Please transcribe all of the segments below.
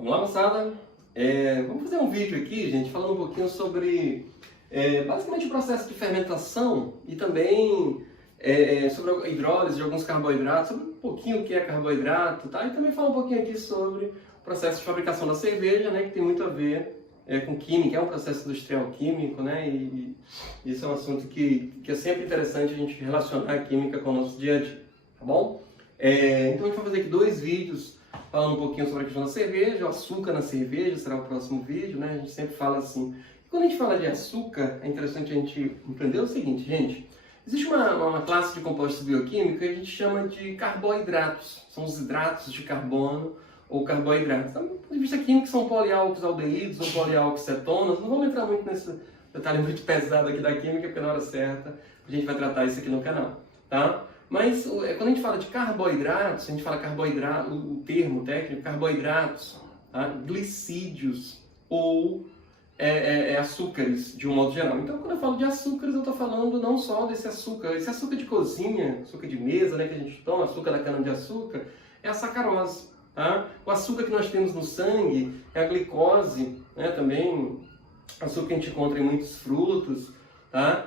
Vamos lá, moçada? Vamos fazer um vídeo aqui, gente, falando um pouquinho sobre basicamente o processo de fermentação e também sobre a hidrólise de alguns carboidratos, sobre um pouquinho o que é carboidrato, tá? E também falar um pouquinho aqui sobre o processo de fabricação da cerveja, né, que tem muito a ver com química, é um processo industrial químico, né? E isso é um assunto que é sempre interessante a gente relacionar a química com o nosso dia a dia, tá bom? Então a gente vai fazer aqui dois vídeos falando um pouquinho sobre a questão da cerveja, o açúcar na cerveja será o próximo vídeo, né? A gente sempre fala assim. Quando a gente fala de açúcar, é interessante a gente entender o seguinte, gente. Existe uma classe de compostos bioquímicos que a gente chama de carboidratos. São os hidratos de carbono ou carboidratos. Então, do ponto de vista químico, são poliálcicos aldeídos ou poliálcicos cetonas. Não vamos entrar muito nesse detalhe muito pesado aqui da química, porque na hora certa a gente vai tratar isso aqui no canal, tá? Mas quando a gente fala de carboidratos, a gente fala carboidrato, o termo técnico, carboidratos, tá? Glicídios ou açúcares de um modo geral. Então, quando eu falo de açúcares, eu estou falando não só desse açúcar, esse açúcar de cozinha, açúcar de mesa, né, que a gente toma, açúcar da cana-de-açúcar, é a sacarose. Tá? O açúcar que nós temos no sangue é a glicose, né, também açúcar que a gente encontra em muitos frutos, tá?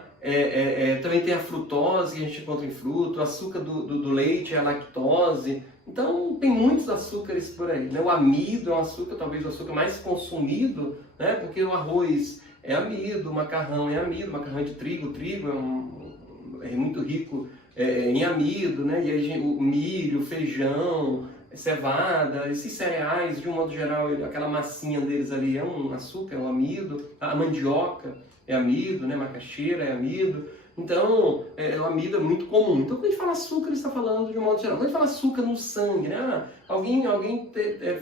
Também tem a frutose que a gente encontra em fruto, o açúcar do leite é a lactose. Então tem muitos açúcares por aí, né? O amido é um açúcar, talvez o açúcar mais consumido, né? Porque o arroz é amido, o macarrão é amido, o macarrão é de trigo, o trigo é muito rico em amido, né? E aí o milho, o feijão, cevada, esses cereais, de um modo geral, aquela massinha deles ali é um açúcar, é um amido, a mandioca é amido, né? Macaxeira é amido. Então, o amido é muito comum. Então, quando a gente fala açúcar, ele está falando de um modo geral. Quando a gente fala açúcar no sangue, né? Alguém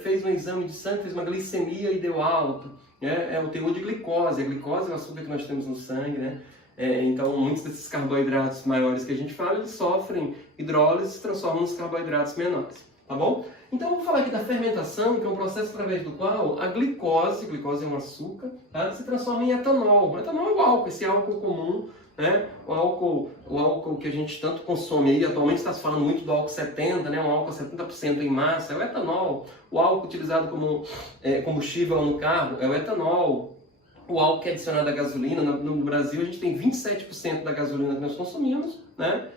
fez um exame de sangue, fez uma glicemia e deu alto. Né? É o teor de glicose. A glicose é o açúcar que nós temos no sangue, né? Então, muitos desses carboidratos maiores que a gente fala, eles sofrem hidrólise e se transformam nos carboidratos menores. Tá bom? Então, eu vou falar aqui da fermentação, que é um processo através do qual a glicose é um açúcar, tá? Se transforma em etanol. O etanol é o álcool, esse álcool comum, né? O álcool que a gente tanto consome aí, atualmente está se falando muito do álcool 70, né? Um álcool 70% em massa, é o etanol. O álcool utilizado como combustível no carro é o etanol. O álcool que é adicionado à gasolina, no Brasil a gente tem 27% da gasolina que nós consumimos, né?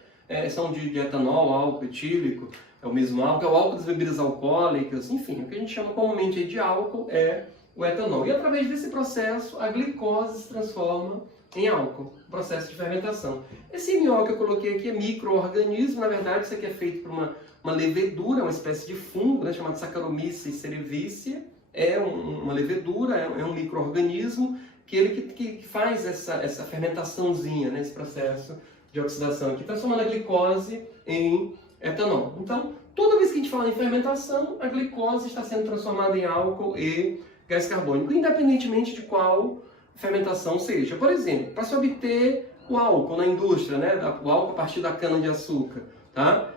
São de etanol, álcool etílico, é o mesmo álcool, é o álcool das bebidas alcoólicas, enfim, o que a gente chama comumente de álcool é o etanol. E através desse processo, a glicose se transforma em álcool, processo de fermentação. Esse MO que eu coloquei aqui é micro-organismo, na verdade isso aqui é feito por uma levedura, uma espécie de fungo, né, chamado Saccharomyces cerevisiae, é uma levedura, é um micro-organismo que faz essa fermentaçãozinha, né, esse processo de oxidação aqui, transformando a glicose em etanol. Então, toda vez que a gente fala em fermentação, a glicose está sendo transformada em álcool e gás carbônico, independentemente de qual fermentação seja. Por exemplo, para se obter o álcool na indústria, né, o álcool a partir da cana-de-açúcar, tá?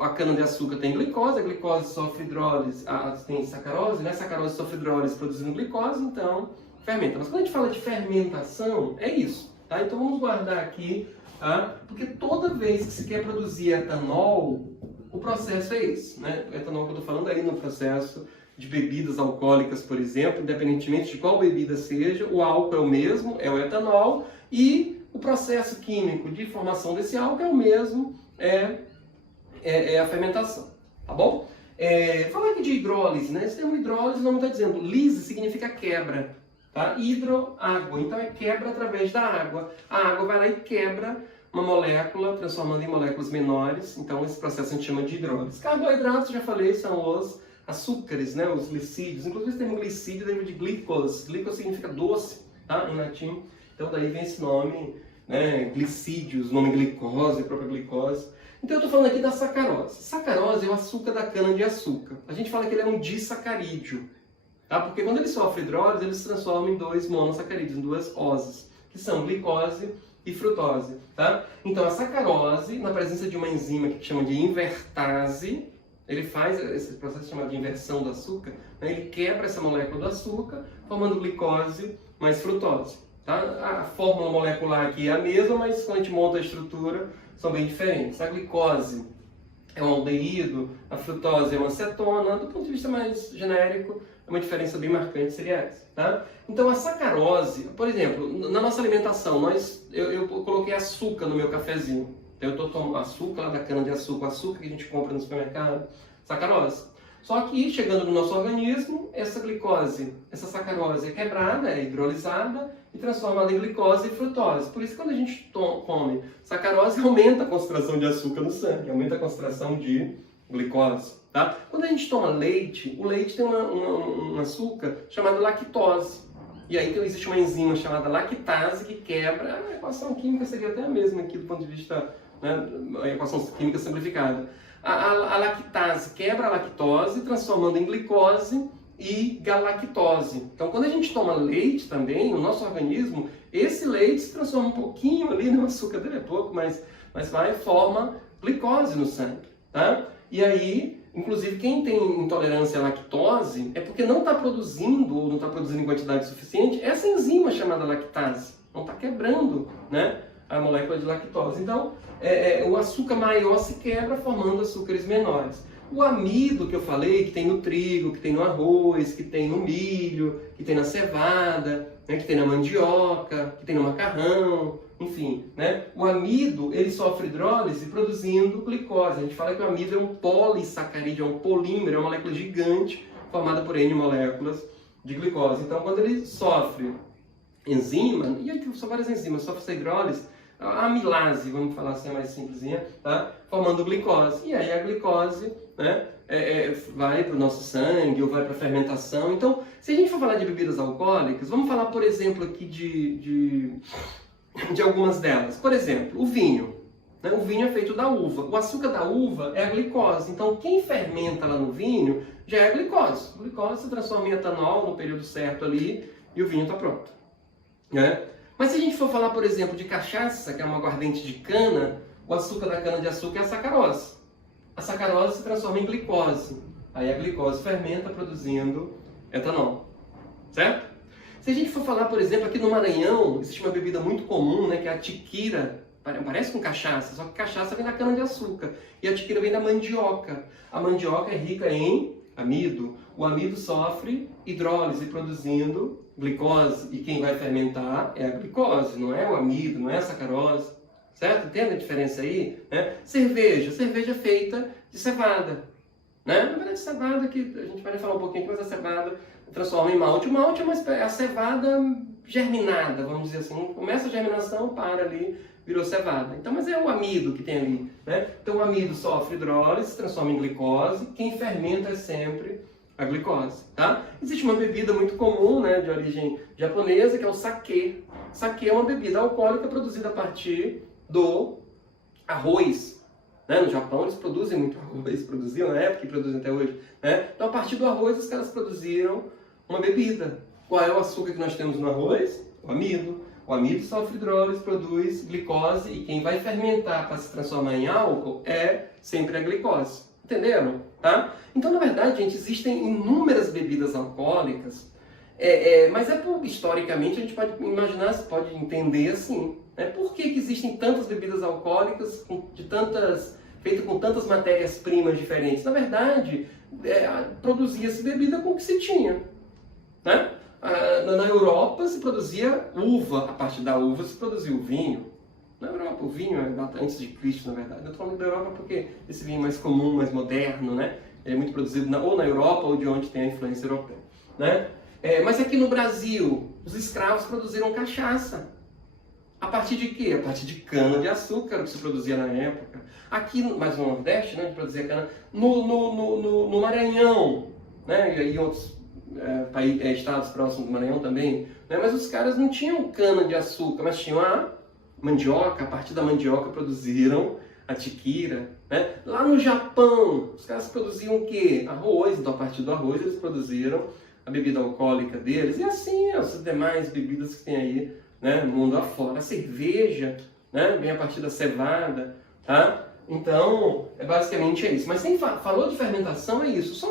A cana-de-açúcar tem glicose, a glicose sofre hidrólise, tem sacarose, né? Sacarose sofre hidrólise produzindo glicose, então fermenta. Mas quando a gente fala de fermentação, é isso, tá? Então vamos guardar aqui, tá? Porque toda vez que se quer produzir etanol, o processo é esse, né? O etanol que eu estou falando aí no processo de bebidas alcoólicas, por exemplo, independentemente de qual bebida seja, o álcool é o mesmo, é o etanol, e o processo químico de formação desse álcool é o mesmo, é a fermentação, tá bom? Falar aqui de hidrólise, né? Esse termo hidrólise, o nome está dizendo, lise significa quebra, tá? Hidro, água, então é quebra através da água. A água vai lá e quebra uma molécula, transformando em moléculas menores, então esse processo a gente chama de hidrólise. Carboidratos, já falei, são os açúcares, né? Os glicídios, inclusive esse termo glicídio deriva de glicose. Glicose significa doce, tá? Em latim, então daí vem esse nome, né? Glicídios, o nome glicose, a própria glicose. Então eu estou falando aqui da sacarose. Sacarose é o açúcar da cana-de-açúcar. A gente fala que ele é um disacarídeo, tá? Porque quando ele sofre hidrólise, ele se transforma em dois monossacarídeos, em duas oses, que são glicose e frutose, tá? Então a sacarose, na presença de uma enzima que chama de invertase, ele faz esse processo chamado de inversão do açúcar, né? Ele quebra essa molécula do açúcar, formando glicose mais frutose. Tá? A fórmula molecular aqui é a mesma, mas quando a gente monta a estrutura, são bem diferentes. A glicose é um aldeído, a frutose é uma acetona. Do ponto de vista mais genérico, é uma diferença bem marcante seria essa, tá? Então a sacarose, por exemplo, na nossa alimentação, eu coloquei açúcar no meu cafezinho. Então, eu estou tomando açúcar lá da cana-de-açúcar, açúcar que a gente compra no supermercado, sacarose. Só que, chegando no nosso organismo, essa glicose, essa sacarose é quebrada, é hidrolisada e transformada em glicose e frutose. Por isso, quando a gente come sacarose, aumenta a concentração de açúcar no sangue, aumenta a concentração de glicose. Tá? Quando a gente toma leite, o leite tem um açúcar chamado lactose. E aí existe uma enzima chamada lactase que quebra. A equação química seria até a mesma aqui do ponto de vista, né, a equação química simplificada. A lactase quebra a lactose, transformando em glicose e galactose. Então, quando a gente toma leite também, no nosso organismo, esse leite se transforma um pouquinho ali, no açúcar dele é pouco, mas vai e forma glicose no sangue. Tá? E aí, inclusive, quem tem intolerância à lactose é porque não está produzindo, ou não está produzindo em quantidade suficiente, essa enzima chamada lactase. Não está quebrando, né, a molécula de lactose. Então, o açúcar maior se quebra, formando açúcares menores. O amido que eu falei, que tem no trigo, que tem no arroz, que tem no milho, que tem na cevada, né, que tem na mandioca, que tem no macarrão, enfim, né? O amido, ele sofre hidrólise produzindo glicose. A gente fala que o amido é um polissacarídeo, é um polímero, é uma molécula gigante formada por N moléculas de glicose. Então, quando ele sofre enzima, e aí são várias enzimas, sofre essa hidrólise, a amilase, vamos falar assim, é mais simplesinha, tá? Formando glicose. E aí a glicose, né, vai para o nosso sangue ou vai para a fermentação. Então, se a gente for falar de bebidas alcoólicas, vamos falar, por exemplo, aqui de algumas delas. Por exemplo, o vinho. Né? O vinho é feito da uva. O açúcar da uva é a glicose. Então, quem fermenta lá no vinho já é a glicose. A glicose se transforma em etanol no período certo ali e o vinho está pronto. Né? Mas se a gente for falar, por exemplo, de cachaça, que é uma aguardente de cana, o açúcar da cana-de-açúcar é a sacarose. A sacarose se transforma em glicose. Aí a glicose fermenta produzindo etanol. Certo? Se a gente for falar, por exemplo, aqui no Maranhão, existe uma bebida muito comum, né, que é a tiquira. Parece com cachaça, só que cachaça vem da cana-de-açúcar. E a tiquira vem da mandioca. A mandioca é rica em amido. O amido sofre hidrólise, produzindo glicose. E quem vai fermentar é a glicose, não é o amido, não é a sacarose. Certo? Entende a diferença aí? Né? Cerveja é feita de cevada. Né? Na verdade, cevada, que a gente vai falar um pouquinho aqui, mas a cevada transforma em malte. O malte é a cevada germinada, vamos dizer assim. Começa a germinação, para ali, virou cevada. Então, mas é o amido que tem ali. Né? Então, o amido sofre hidrólise, se transforma em glicose. Quem fermenta é sempre a glicose. Tá? Existe uma bebida muito comum, né, de origem japonesa, que é o sake. Sake é uma bebida alcoólica produzida a partir do arroz. Né? No Japão eles produzem muito arroz, produziam na época e produzem até hoje. Né? Então a partir do arroz os caras produziram uma bebida. Qual é o açúcar que nós temos no arroz? O amido. O amido sofre hidrólise, produz glicose e quem vai fermentar para se transformar em álcool é sempre a glicose. Entenderam? Tá? Então, na verdade, gente, existem inúmeras bebidas alcoólicas, mas historicamente a gente pode imaginar, pode entender assim. Né? Por que existem tantas bebidas alcoólicas feitas com tantas matérias-primas diferentes? Na verdade, produzia-se bebida com o que se tinha. Né? Na Europa se produzia uva, a partir da uva se produzia o vinho. Na Europa, o vinho é antes de Cristo, na verdade. Eu estou falando da Europa porque esse vinho é mais comum, mais moderno, né? Ele é muito produzido ou na Europa ou de onde tem a influência europeia. Né? Mas aqui no Brasil, os escravos produziram cachaça. A partir de quê? A partir de cana-de-açúcar, que se produzia na época. Aqui, mais no Nordeste, né, de produzir cana. No Maranhão, né, e em outros estados próximos do Maranhão também. Né, mas os caras não tinham cana-de-açúcar, mas tinham a mandioca. A partir da mandioca produziram a tiquira. Né? Lá no Japão, os caras produziam o quê? Arroz. Então, a partir do arroz, eles produziram a bebida alcoólica deles. E assim, as demais bebidas que tem aí, né, mundo afora. A cerveja, né, vem a partir da cevada, tá? Então, basicamente é isso. Mas quem falou de fermentação é isso. Só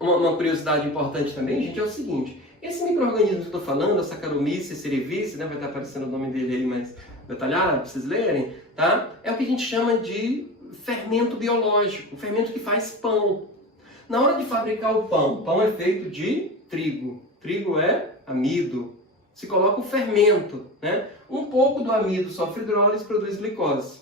uma curiosidade importante também, gente, é o seguinte. Esse micro-organismo que eu estou falando, a Saccharomyces cerevisiae, né, vai estar aparecendo o nome dele aí mais detalhado, para vocês lerem, tá? É o que a gente chama de fermento biológico, o fermento que faz pão. Na hora de fabricar o pão é feito de trigo. Trigo é amido. Se coloca o fermento, né? Um pouco do amido sofre hidrólise e produz glicose.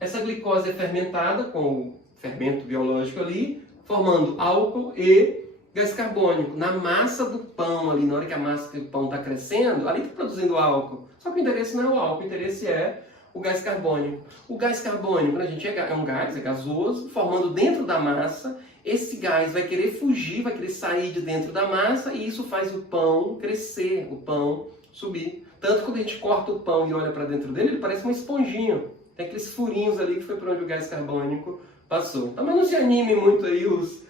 Essa glicose é fermentada com o fermento biológico ali, formando álcool e gás carbônico. Na massa do pão ali, na hora que a massa do pão está crescendo, ali está produzindo álcool. Só que o interesse não é o álcool, o interesse é o gás carbônico. O gás carbônico, a gente é um gás, é gasoso, formando dentro da massa. Esse gás vai querer fugir, vai querer sair de dentro da massa e isso faz o pão crescer, o pão subir. Tanto que quando a gente corta o pão e olha para dentro dele, ele parece uma esponjinha. Tem aqueles furinhos ali que foi para onde o gás carbônico passou. Então, mas não se anime muito aí os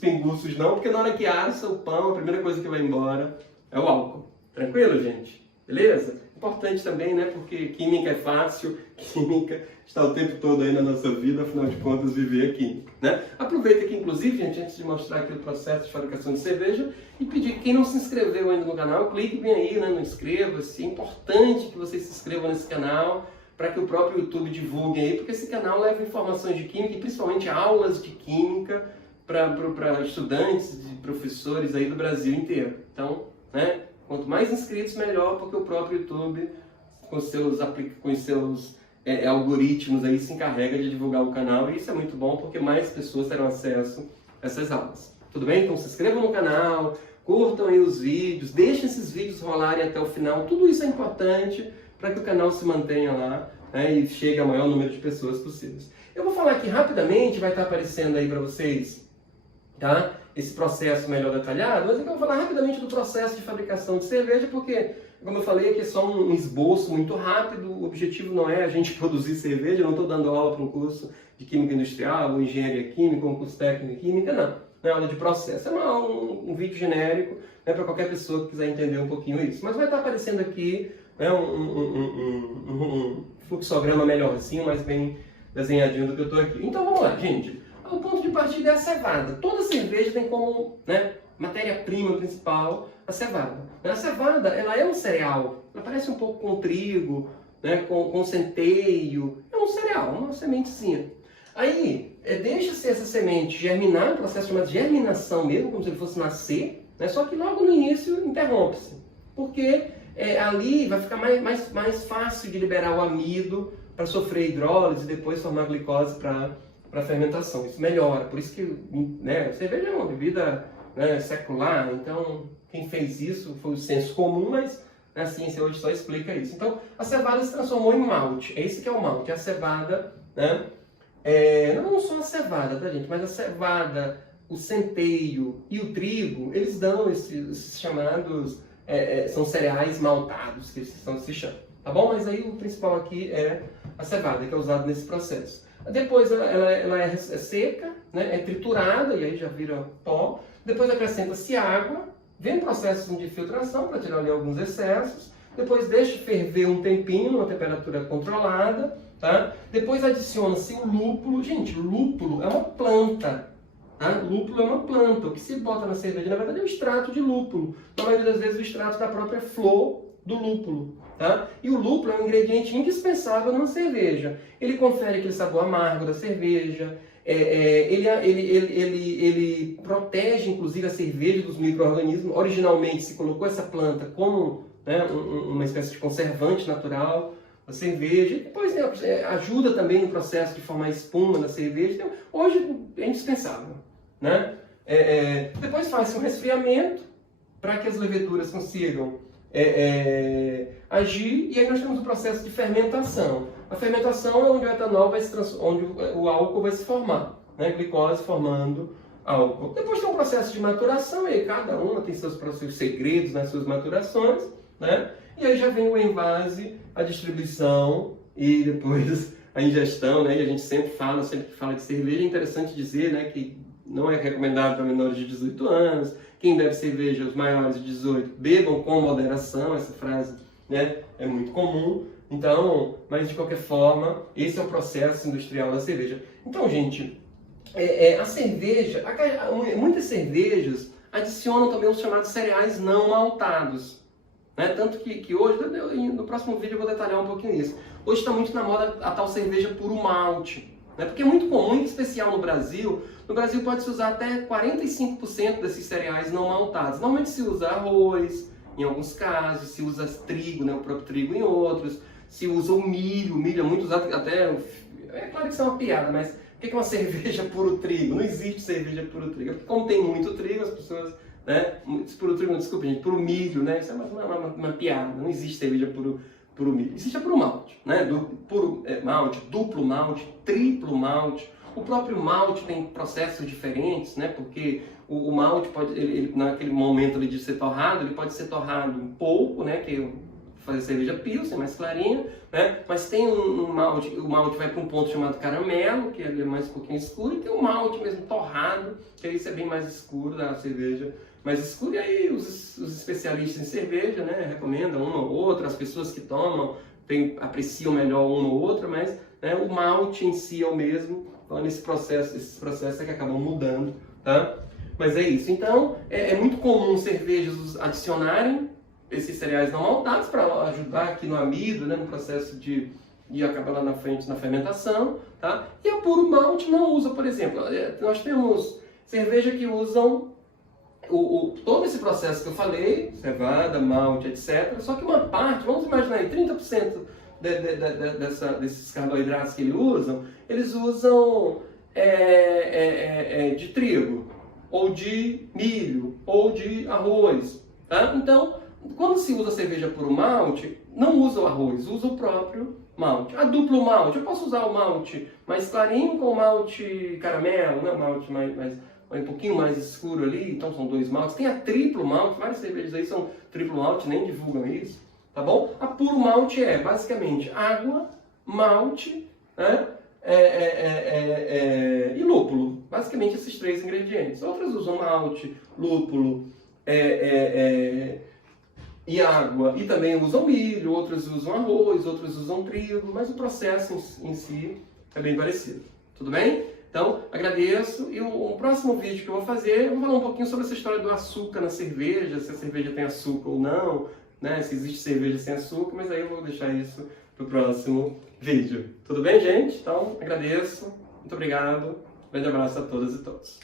pinguços não, porque na hora que assa o pão, a primeira coisa que vai embora é o álcool. Tranquilo, gente? Beleza? Importante também, né? Porque química é fácil, química está o tempo todo aí na nossa vida, afinal de contas, viver aqui, né? Aproveita aqui, inclusive, gente, antes de mostrar aqui o processo de fabricação de cerveja, e pedir que quem não se inscreveu ainda no canal, clique bem aí, né? No inscreva-se. É importante que vocês se inscrevam nesse canal, para que o próprio YouTube divulgue aí, porque esse canal leva informações de química e principalmente aulas de química para estudantes e professores aí do Brasil inteiro. Então, né? Quanto mais inscritos, melhor, porque o próprio YouTube, com seus algoritmos, aí, se encarrega de divulgar o canal. E isso é muito bom, porque mais pessoas terão acesso a essas aulas. Tudo bem? Então se inscrevam no canal, curtam aí os vídeos, deixem esses vídeos rolarem até o final. Tudo isso é importante para que o canal se mantenha lá, né, e chegue ao maior número de pessoas possíveis. Eu vou falar aqui rapidamente, vai estar aparecendo aí para vocês, tá? Esse processo melhor detalhado, mas eu vou falar rapidamente do processo de fabricação de cerveja, porque, como eu falei, aqui é só um esboço muito rápido, o objetivo não é a gente produzir cerveja, eu não estou dando aula para um curso de Química Industrial, ou Engenharia Química, ou um curso técnico de Química, não é aula de processo, é um vídeo genérico, né, para qualquer pessoa que quiser entender um pouquinho isso. Mas vai estar aparecendo aqui, né, um fluxograma melhorzinho, mais bem desenhadinho do que eu estou aqui. Então vamos lá, gente. O ponto de partida é a cevada. Toda cerveja tem como, né, matéria-prima principal a cevada. A cevada, ela é um cereal. Ela parece um pouco com trigo, né, com centeio. É um cereal, uma sementezinha. Aí, deixa-se essa semente germinar, um processo chamado de germinação mesmo, como se ele fosse nascer, né, só que logo no início interrompe-se. Porque ali vai ficar mais fácil de liberar o amido para sofrer hidrólise e depois formar glicose para fermentação. Isso melhora. Por isso que, né, cerveja é uma bebida, né, secular, então quem fez isso foi o senso comum, mas a ciência hoje só explica isso. Então a cevada se transformou em malte. É isso que é o malte. A cevada, né, não só a cevada, tá, gente? Mas a cevada, o centeio e o trigo, eles dão esses chamados, são cereais maltados, que se chamam. Tá bom? Mas aí o principal aqui é a cevada, que é usado nesse processo. Depois ela é seca, né, é triturada, e aí já vira pó. Depois acrescenta-se água, vem um processo de filtração para tirar ali alguns excessos. Depois deixa ferver um tempinho, numa temperatura controlada. Tá? Depois adiciona-se o lúpulo. Gente, lúpulo é uma planta. Tá? Lúpulo é uma planta. O que se bota na cerveja, na verdade, é o extrato de lúpulo. Na maioria das vezes, o extrato da própria flor do lúpulo. Tá? E o lúpulo é um ingrediente indispensável numa cerveja. Ele confere aquele sabor amargo da cerveja, ele protege inclusive a cerveja dos micro-organismos. Originalmente se colocou essa planta como, né, uma espécie de conservante natural da cerveja, e depois ajuda também no processo de formar espuma da cerveja. Então, hoje é indispensável. Né? Depois faz-se um resfriamento para que as leveduras consigam agir, e aí nós temos o processo de fermentação. A fermentação é onde o etanol onde o álcool vai se formar, né? Glicose formando álcool. Depois tem um processo de maturação, e aí cada uma tem seus segredos nas suas maturações, né? E aí já vem o envase, a distribuição e depois a ingestão, né? E a gente sempre que fala de cerveja, é interessante dizer, né, que não é recomendado para menores de 18 anos. Quem bebe cerveja, os maiores de 18, bebam com moderação. Essa frase, né, é muito comum. Então, mas de qualquer forma, esse é o processo industrial da cerveja. Então, gente, a cerveja, muitas cervejas adicionam também os chamados cereais não maltados. Né? Tanto que hoje, no próximo vídeo eu vou detalhar um pouquinho isso. Hoje está muito na moda a tal cerveja puro malte, né? Porque é muito comum, em especial no Brasil. No Brasil pode-se usar até 45% desses cereais não maltados. Normalmente se usa arroz, em alguns casos, se usa trigo, né? O próprio trigo em outros, se usa o milho é muito usado até... É claro que isso é uma piada, mas o que é uma cerveja puro trigo? Não existe cerveja puro trigo. Porque como tem muito trigo, as pessoas... Né? Puro trigo, não, desculpa, gente, puro milho, né? Isso é uma piada, não existe cerveja puro milho. Existe a puro malte, né? Puro malte, duplo malte, triplo malte. O próprio malte tem processos diferentes, né? Porque o malte pode, naquele momento ali de ser torrado, ele pode ser torrado um pouco, né? Que fazer cerveja pilsen, mais clarinha, né? Mas tem um malte, o malte vai para um ponto chamado caramelo, que ele é mais um pouquinho escuro, e tem o malte mesmo torrado, que isso é bem mais escuro da cerveja mais escuro. E aí os especialistas em cerveja, né, recomendam uma ou outra, as pessoas que tomam apreciam melhor uma ou outra, mas né, o malte em si é o mesmo. Então esses processos é que acabam mudando, tá? Mas é isso. Então é muito comum cervejas adicionarem esses cereais não maltados para ajudar aqui no amido, né, no processo de acabar lá na frente na fermentação, tá? E a puro malte não usa, por exemplo, nós temos cerveja que usam todo esse processo que eu falei, cevada, malte, etc. Só que uma parte, vamos imaginar aí, 30% desses carboidratos que eles usam de trigo, ou de milho, ou de arroz, tá? Então, quando se usa cerveja puro malte, não usa o arroz, usa o próprio malte. A duplo malte, eu posso usar o malte mais clarinho com o malte caramelo, né? O malte um pouquinho mais escuro ali, então são dois maltes. Tem a triplo malte, várias cervejas aí são triplo malte, nem divulgam isso, tá bom? A puro malte é basicamente água, malte, né? E lúpulo. Basicamente esses três ingredientes. Outras usam malte, lúpulo, e água, e também usam milho, outras usam arroz, outras usam trigo, mas o processo em si é bem parecido. Tudo bem? Então, agradeço, e o próximo vídeo que eu vou fazer, eu vou falar um pouquinho sobre essa história do açúcar na cerveja, se a cerveja tem açúcar ou não, né? Se existe cerveja sem açúcar, mas aí eu vou deixar isso para o próximo vídeo. Tudo bem, gente? Então, agradeço, muito obrigado, grande abraço a todas e todos.